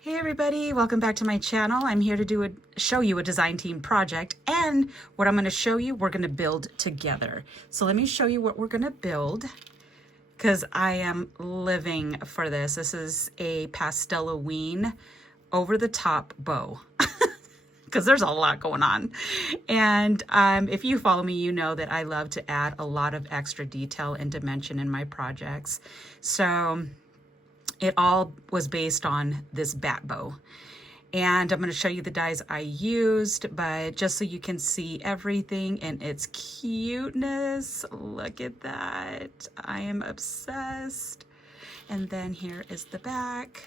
Hey everybody, welcome back to my channel. I'm here to show you a design team project, and what I'm going to show you, we're going to build together. So let me show you what we're going to build, because I am living for this. This is a Pastelloween over-the-top bow, because there's a lot going on. And if you follow me, you know that I love to add a lot of extra detail and dimension in my projects. So it all was based on this bat bow. And I'm going to show you the dies I used, but just so you can see everything and its cuteness. Look at that. I am obsessed. And then here is the back.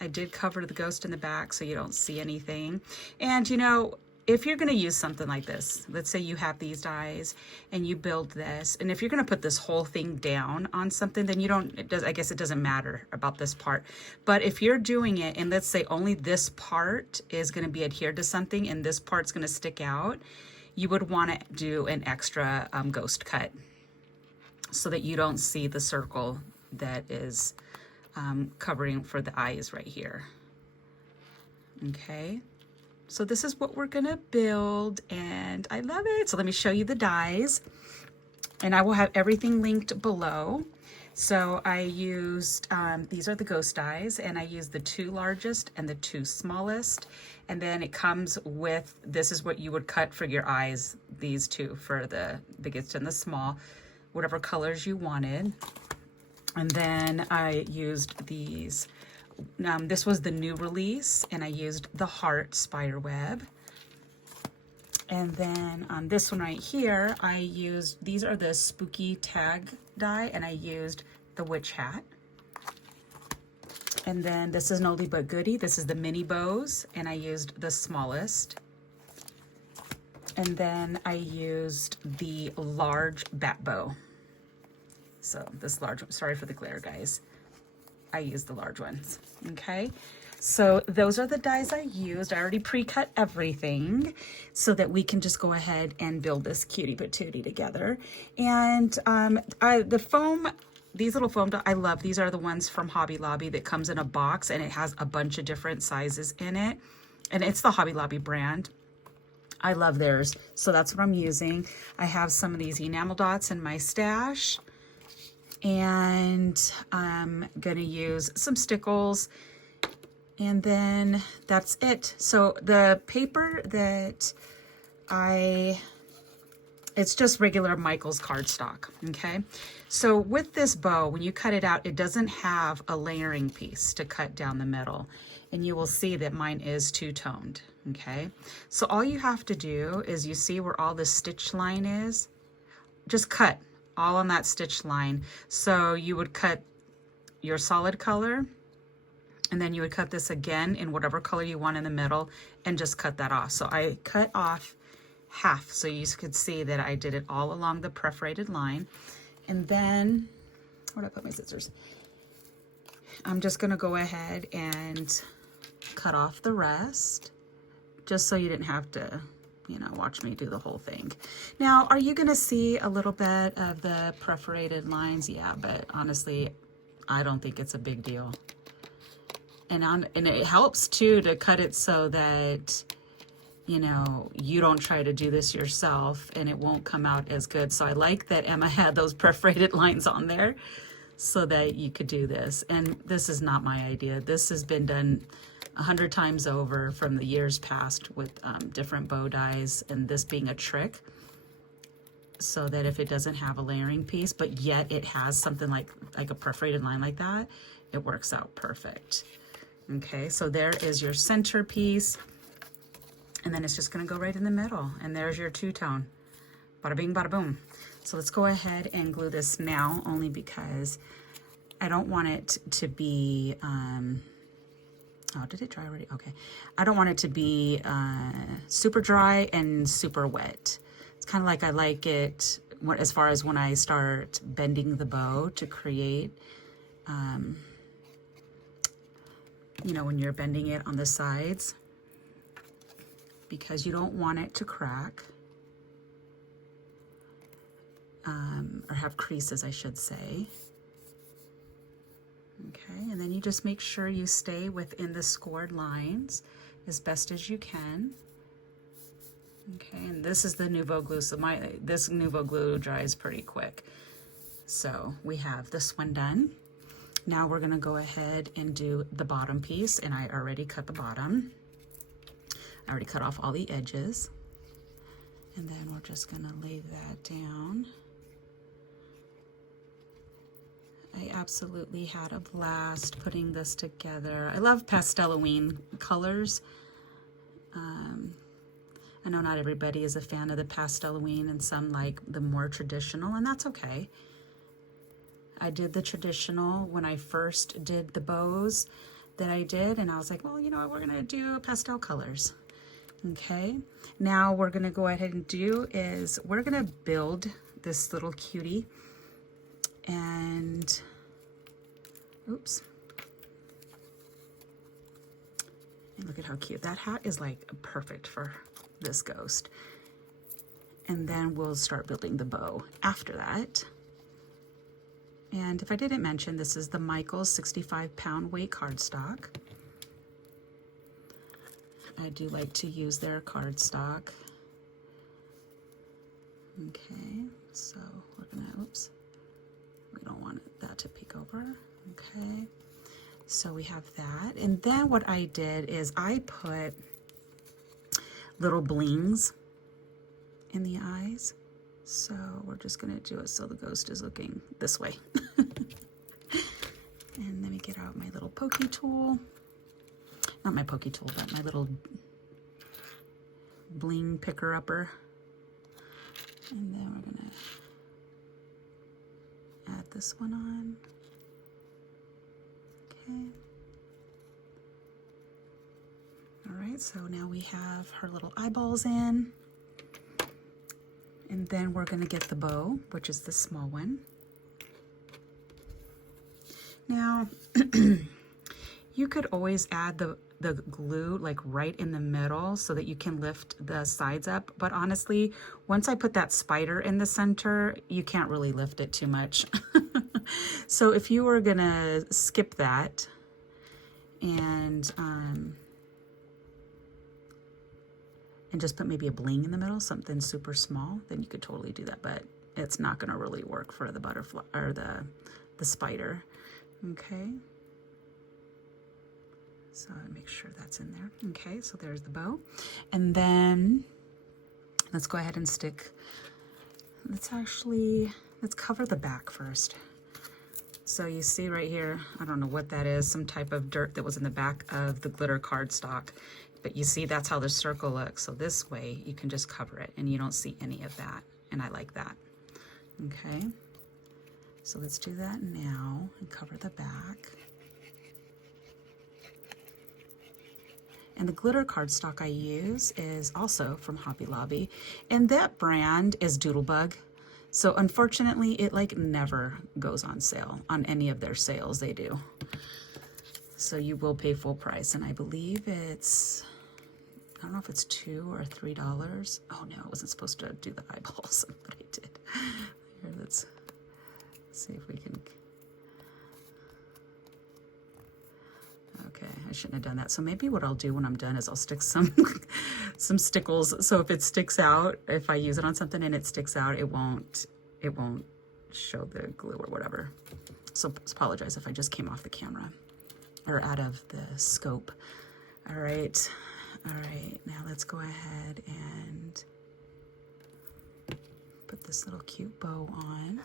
I did cover the ghost in the back so you don't see anything. And you know, if you're going to use something like this, let's say you have these dies and you build this, and if you're going to put this whole thing down on something, then you don't, I guess it doesn't matter about this part. But if you're doing it and let's say only this part is going to be adhered to something and this part's going to stick out, you would want to do an extra ghost cut so that you don't see the circle that is covering for the eyes right here. Okay. So this is what we're gonna build, and I love it. So let me show you the dies, and I will have everything linked below. So I used, these are the ghost dies, and I used the 2 largest and the 2 smallest. And then it comes with, this is what you would cut for your eyes, these 2 for the biggest and the small, whatever colors you wanted. And then I used these. This was the new release, and I used the heart spider web. And then on this one right here, I used, these are the spooky tag die, and I used the witch hat. And then this is an oldie but goodie. This is the mini bows, and I used the smallest. And then I used the large bat bow. So this large one, sorry for the glare, guys. I used the large ones, okay? So those are the dies I used. I already pre-cut everything so that we can just go ahead and build this cutie patootie together. And the foam, these little foam, I love, these are the ones from Hobby Lobby that comes in a box, and it has a bunch of different sizes in it. And it's the Hobby Lobby brand. I love theirs, so that's what I'm using. I have some of these enamel dots in my stash. And I'm gonna use some stickles, and then that's it. So the paper that it's just regular Michael's cardstock, okay? So with this bow, when you cut it out, it doesn't have a layering piece to cut down the middle, and you will see that mine is two-toned, okay? So all you have to do is, you see where all the stitch line is? Just cut all on that stitch line. So you would cut your solid color, and then you would cut this again in whatever color you want in the middle, and just cut that off. So I cut off half so you could see that I did it all along the perforated line. And then, where'd I put my scissors? I'm just gonna go ahead and cut off the rest, just so you didn't have to, you know, watch me do the whole thing. Now, are you gonna see a little bit of the perforated lines? Yeah, but honestly, I don't think it's a big deal. And it helps too to cut it so that, you know, you don't try to do this yourself and it won't come out as good. So I like that Emma had those perforated lines on there so that you could do this. And this is not my idea. This has been done 100 times over from the years past with different bow dies, and this being a trick so that if it doesn't have a layering piece, but yet it has something like a perforated line like that, it works out perfect. Okay, so there is your center piece, and then it's just gonna go right in the middle, and there's your two-tone. Bada bing, bada boom. So let's go ahead and glue this now, only because I don't want it to be, oh, did it dry already? Okay. I don't want it to be super dry and super wet. It's kind of like I like it as far as when I start bending the bow to create, you know, when you're bending it on the sides, because you don't want it to crack, or have creases, I should say. Okay, and then you just make sure you stay within the scored lines as best as you can. Okay, and this is the Nouveau glue, so this Nouveau glue dries pretty quick. So we have this one done. Now we're gonna go ahead and do the bottom piece, and I already cut the bottom. I already cut off all the edges. And then we're just gonna lay that down. I absolutely had a blast putting this together. I love Pastelloween colors. I know not everybody is a fan of the Pastelloween, and some like the more traditional, and that's okay. I did the traditional when I first did the bows that I did, and I was like, well, you know what, we're gonna do pastel colors. Okay, now we're gonna go ahead and do is we're gonna build this little cutie, and oops, and look at how cute that hat is, like perfect for this ghost. And then we'll start building the bow after that. And if I didn't mention, this is the Michaels 65-pound weight cardstock. I do like to use their cardstock. Okay, so we're gonna, oops, we don't want that to peek over. Okay, so we have that. And then what I did is I put little blings in the eyes. So we're just gonna do it so the ghost is looking this way. And let me get out my little pokey tool. Not my pokey tool, but my little bling picker-upper. And then we're gonna add this one on. Okay. All right, so now we have her little eyeballs in. And then we're gonna get the bow, which is the small one. Now, you could always add the glue like right in the middle so that you can lift the sides up. But honestly, once I put that spider in the center, you can't really lift it too much. So if you were gonna skip that and just put maybe a bling in the middle, something super small, then you could totally do that, but it's not gonna really work for the butterfly or the spider. Okay. So make sure that's in there. Okay, so there's the bow. And then let's go ahead and stick, let's cover the back first. So you see right here, I don't know what that is, some type of dirt that was in the back of the glitter cardstock. But you see, that's how the circle looks. So this way you can just cover it and you don't see any of that. And I like that. Okay. So let's do that now and cover the back. And the glitter cardstock I use is also from Hobby Lobby. And that brand is Doodlebug. So unfortunately, it like never goes on sale on any of their sales they do. So you will pay full price. And I believe it's, I don't know if it's $2 or $3. Oh no, I wasn't supposed to do the eyeballs, but I did. Here, let's see if we can. Okay, I shouldn't have done that. So maybe what I'll do when I'm done is I'll stick some stickles. So if it sticks out, if I use it on something and it sticks out, it won't show the glue or whatever. So apologize if I just came off the camera or out of the scope. All right, now let's go ahead and put this little cute bow on.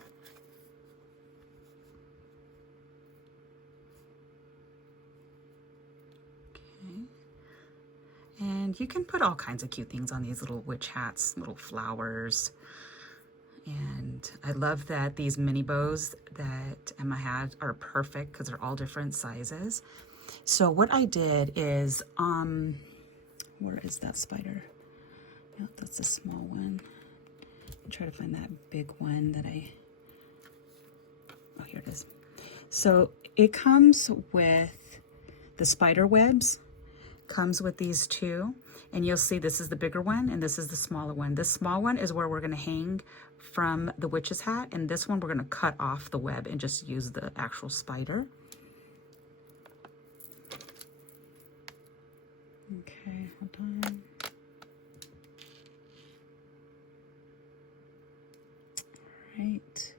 And you can put all kinds of cute things on these little witch hats, little flowers. And I love that these mini bows that Emma had are perfect because they're all different sizes. So what I did is, where is that spider? Yep, that's a small one. I'll try to find that big one that oh, here it is. So it comes with the spider webs. Comes with these two, and you'll see this is the bigger one and this is the smaller one. This small one is where we're going to hang from the witch's hat, and this one we're going to cut off the web and just use the actual spider. Okay, hold on. All right.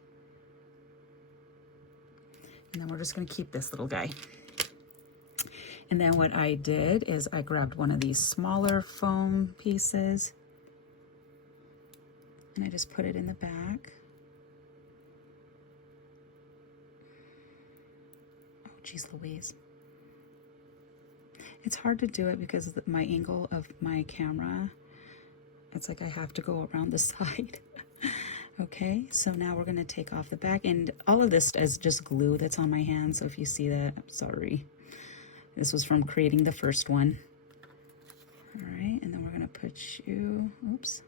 And then we're just going to keep this little guy. And then what I did is I grabbed one of these smaller foam pieces and I just put it in the back. Oh, geez Louise. It's hard to do it because of my angle of my camera. It's like I have to go around the side. Okay, so now we're going to take off the back, and all of this is just glue that's on my hand, so if you see that, I'm sorry. This was from creating the first one. All right, and then we're going to put you, oops,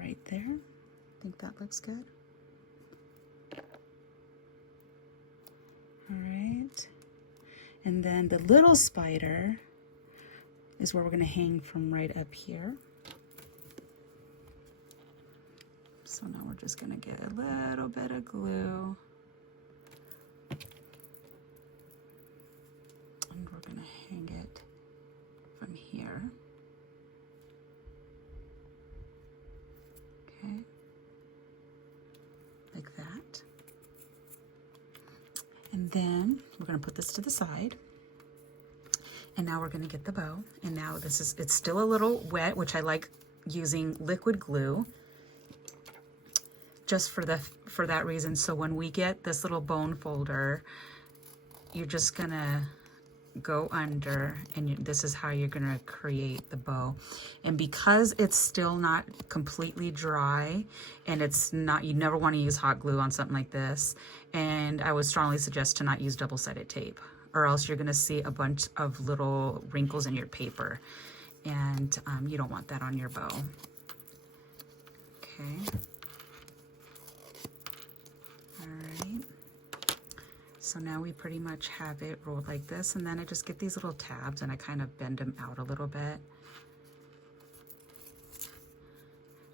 right there. I think that looks good. All right, and then the little spider is where we're going to hang from right up here. So now we're just going to get a little bit of glue. And we're going to hang it from here. Okay. Like that. And then we're going to put this to the side. And now we're going to get the bow. And now this is, it's still a little wet, which I like using liquid glue just for that reason. So when we get this little bone folder, you're just going to go under, and this is how you're going to create the bow. And because it's still not completely dry, and it's not, you never want to use hot glue on something like this, and I would strongly suggest to not use double-sided tape, or else you're going to see a bunch of little wrinkles in your paper, and you don't want that on your bow. Okay. All right. So now we pretty much have it rolled like this, and then I just get these little tabs and I kind of bend them out a little bit.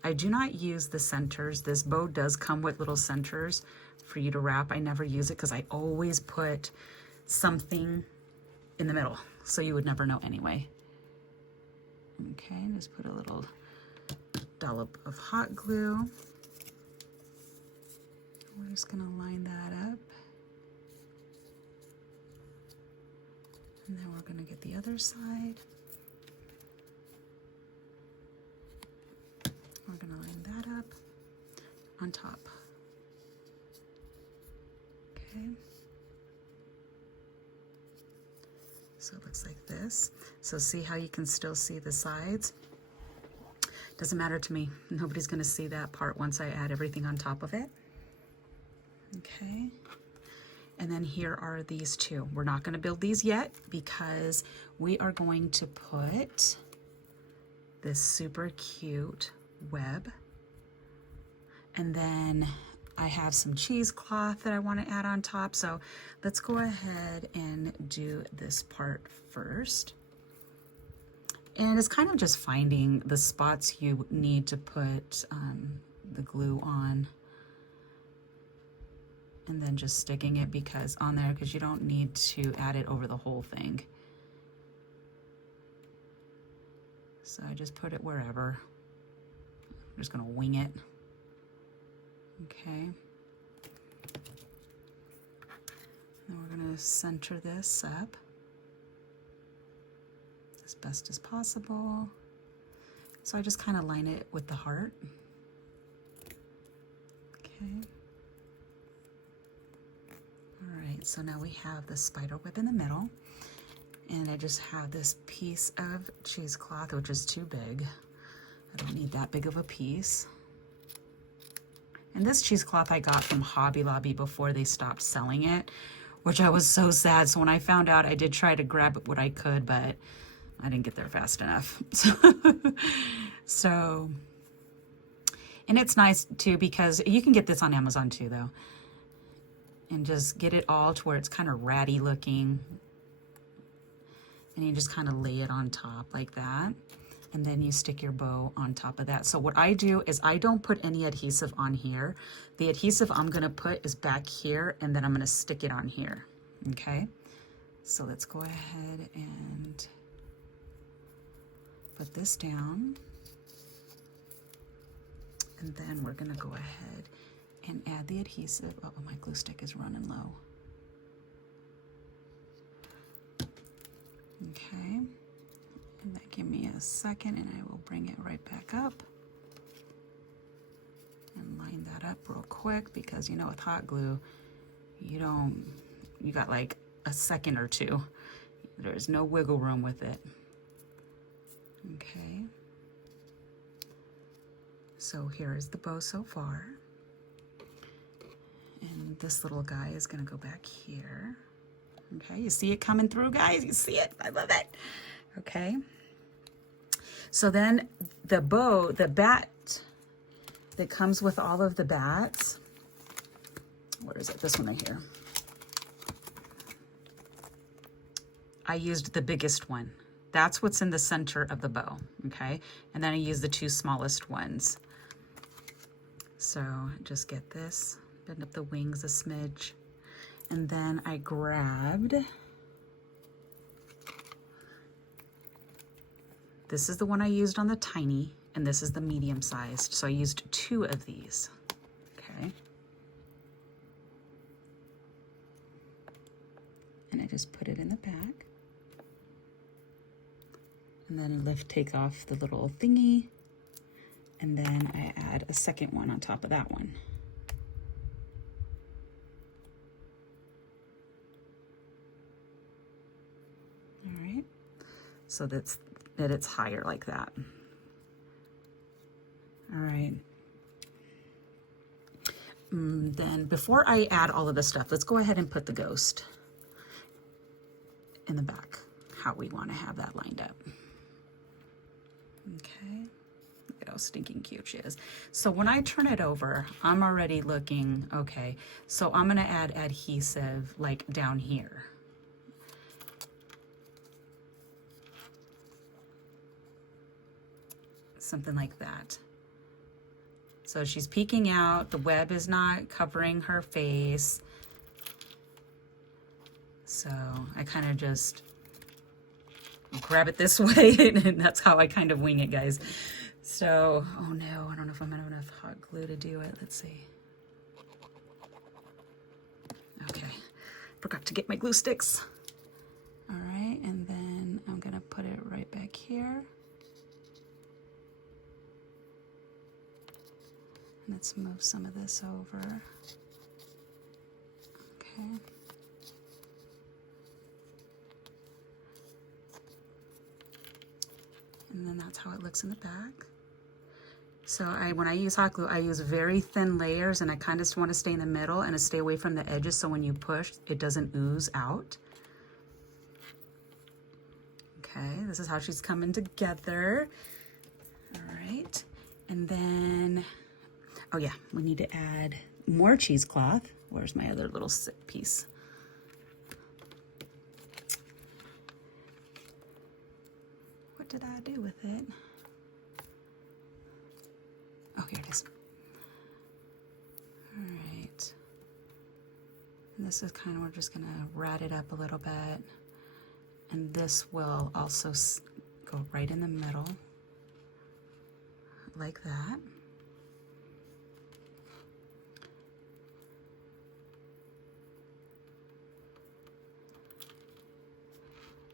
I do not use the centers. This bow does come with little centers for you to wrap. I never use it because I always put something in the middle, so you would never know anyway. Okay, just put a little dollop of hot glue. We're just gonna line that up. And then we're gonna get the other side. We're gonna line that up on top. Okay. So it looks like this. So see how you can still see the sides? Doesn't matter to me. Nobody's gonna see that part once I add everything on top of it. Okay. And then here are these two. We're not gonna build these yet because we are going to put this super cute web. And then I have some cheesecloth that I want to add on top, so let's go ahead and do this part first. And it's kind of just finding the spots you need to put the glue on, and then just sticking it because you don't need to add it over the whole thing. So I just put it wherever. I'm just gonna wing it. Okay. Now we're going to center this up as best as possible. So I just kind of line it with the heart. Okay. All right, so now we have the spider web in the middle, and I just have this piece of cheesecloth, which is too big. I don't need that big of a piece. And this cheesecloth I got from Hobby Lobby before they stopped selling it, which I was so sad. So when I found out, I did try to grab what I could, but I didn't get there fast enough. So, and it's nice too because you can get this on Amazon too though. And just get it all to where it's kind of ratty looking. And you just kind of lay it on top like that. And then you stick your bow on top of that. So what I do is I don't put any adhesive on here. The adhesive I'm gonna put is back here, and then I'm gonna stick it on here, Okay, so let's go ahead and put this down. And then we're gonna go ahead and add the adhesive. Oh, my glue stick is running low. Okay, and that give me a second and I will bring it right back up and line that up real quick, because you know with hot glue, you got like a second or two. There's no wiggle room with it. Okay. So here is the bow so far. And this little guy is gonna go back here. Okay, you see it coming through, guys? You see it? I love it. Okay. So then the bow, the bat that comes with all of the bats, where is it? This one right here. I used the biggest one. That's what's in the center of the bow, okay? And then I used the two smallest ones. So just get this, bend up the wings a smidge. And then I grabbed, this is the one I used on the tiny, and this is the medium sized. So I used two of these, okay? And I just put it in the back. And then take off the little thingy. And then I add a second one on top of that one. All right, so that it's higher like that. All right. Then before I add all of the stuff, let's go ahead and put the ghost in the back, how we want to have that lined up. Okay, look at how stinking cute she is. So when I turn it over, I'm already looking, okay, so I'm gonna add adhesive like down here. Something like that. So she's peeking out, the web is not covering her face. So I kind of just grab it this way, and that's how I kind of wing it, guys. So, oh no, I don't know if I'm gonna have enough hot glue to do it. Let's see. Okay, forgot to get my glue sticks. All right, and then I'm gonna put it right back here. Let's move some of this over. Okay. And then that's how it looks in the back. So when I use hot glue, I use very thin layers, and I kind of want to stay in the middle and stay away from the edges, so when you push, it doesn't ooze out. Okay, this is how she's coming together. All right, and then, oh yeah, we need to add more cheesecloth. Where's my other little piece? What did I do with it? Oh, here it is. All right. And this is kind of, we're just gonna rat it up a little bit. And this will also go right in the middle, like that.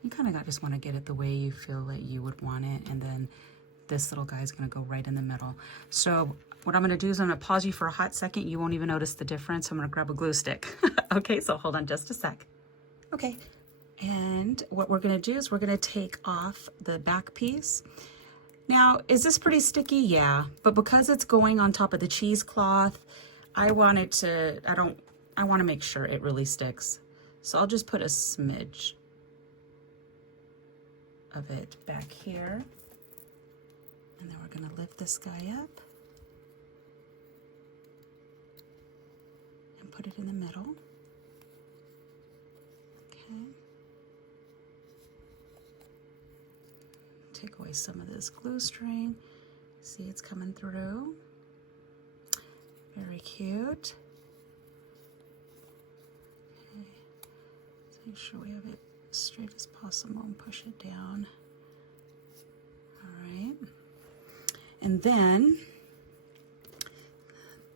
You kind of just want to get it the way you feel that you would want it, and then this little guy is going to go right in the middle. So what I'm going to do is I'm going to pause you for a hot second. You won't even notice the difference. I'm going to grab a glue stick. Okay, so hold on just a sec. Okay, and what we're going to do is we're going to take off the back piece. Now, is this pretty sticky? Yeah, but because it's going on top of the cheesecloth, I want it to, I want to make sure it really sticks. So I'll just put a smidge of it back here, and then we're going to lift this guy up and put it in the middle. Okay, take away some of this glue string. See, it's coming through. Very cute. Okay. Make sure we have it as straight as possible and push it down. All right. And then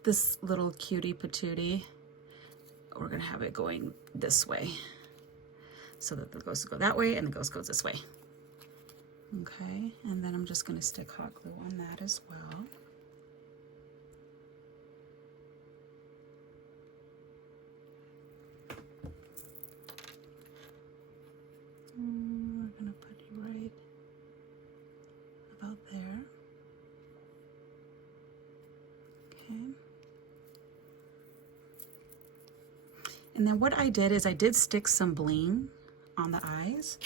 this little cutie patootie, we're gonna have it going this way, so that the ghost go that way and the ghost goes this way. Okay, and then I'm just gonna stick hot glue on that as well. We're gonna put you right about there. Okay. And then what I did is I did stick some bling on the eyes.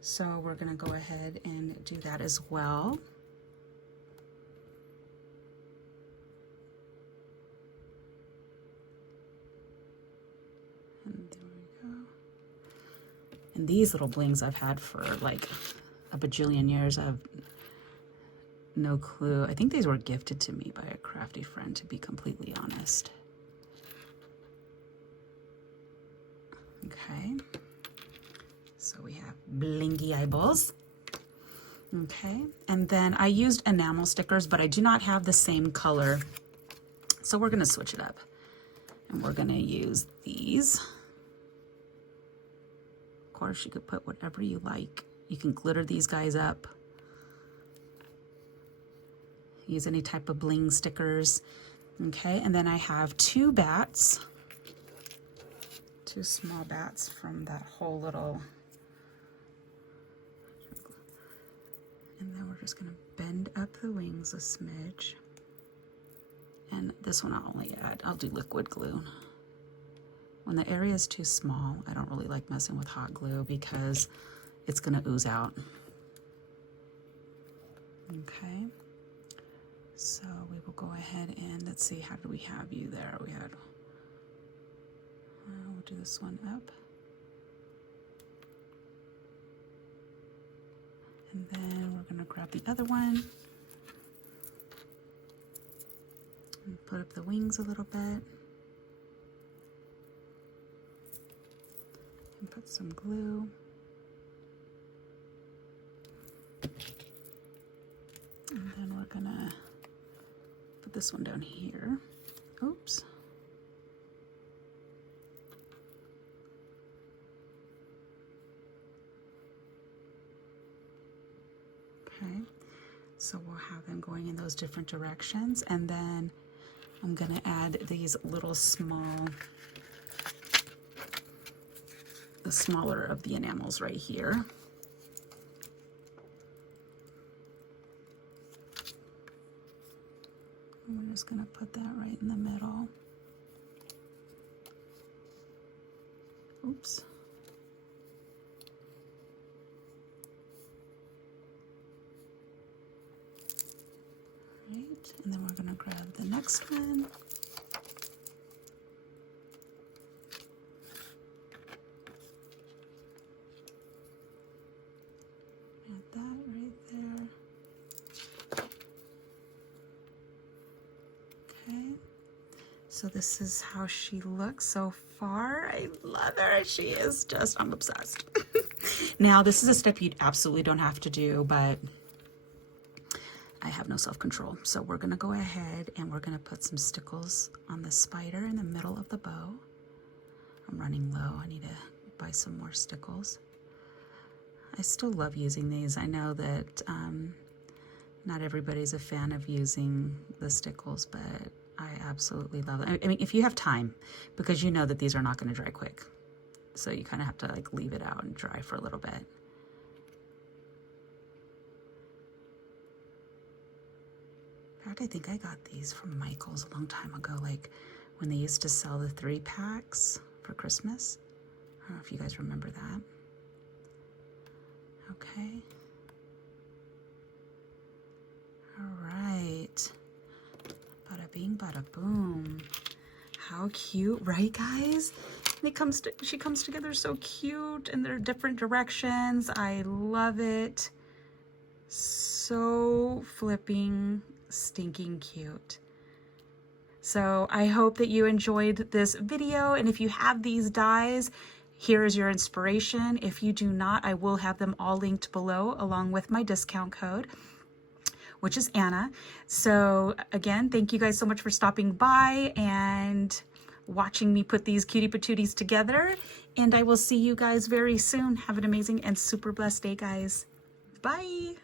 So we're gonna go ahead and do that as well. And there we go. And these little blings I've had for like a bajillion years. I have no clue. I think these were gifted to me by a crafty friend, to be completely honest. Okay. So we have blingy eyeballs. Okay, and then I used enamel stickers, but I do not have the same color. So we're gonna switch it up. And we're gonna use these. Of course, you could put whatever you like. You can glitter these guys up. Use any type of bling stickers. Okay, and then I have two bats. Two small bats from that whole little. And then we're just gonna bend up the wings a smidge. And this one I'll do liquid glue. When the area is too small, I don't really like messing with hot glue because it's gonna ooze out. Okay, so we will go ahead and let's see, how do we have you there? We had, we'll do this one up. And then we're gonna grab the other one and put up the wings a little bit. And put some glue. And then we're gonna put this one down here. Oops. Okay, so we'll have them going in those different directions, and then I'm gonna add these little small, the smaller of the enamels right here. And we're just gonna put that right in the middle. Oops. Right, and then we're gonna grab the next one. Add that right there. Okay, so this is how she looks so far. I love her. She is just, I'm obsessed. Now, this is a step you absolutely don't have to do, but I have no self-control. So we're gonna go ahead and we're gonna put some stickles on the spider in the middle of the bow. I'm running low, I need to buy some more stickles. I still love using these. I know that not everybody's a fan of using the stickles, but I absolutely love them. I mean, if you have time, because you know that these are not gonna dry quick. So you kind of have to like leave it out and dry for a little bit. In fact, I think I got these from Michael's a long time ago, like when they used to sell the 3-packs for Christmas. I don't know if you guys remember that. Okay. All right. Bada bing, bada boom. How cute, right, guys? She comes together so cute, and they're different directions. I love it. So flipping stinking cute. So I hope that you enjoyed this video, and if you have these dies, here is your inspiration. If you do not, I will have them all linked below along with my discount code, which is Anna. So again, thank you guys so much for stopping by and watching me put these cutie patooties together. And I will see you guys very soon. Have an amazing and super blessed day, guys. Bye.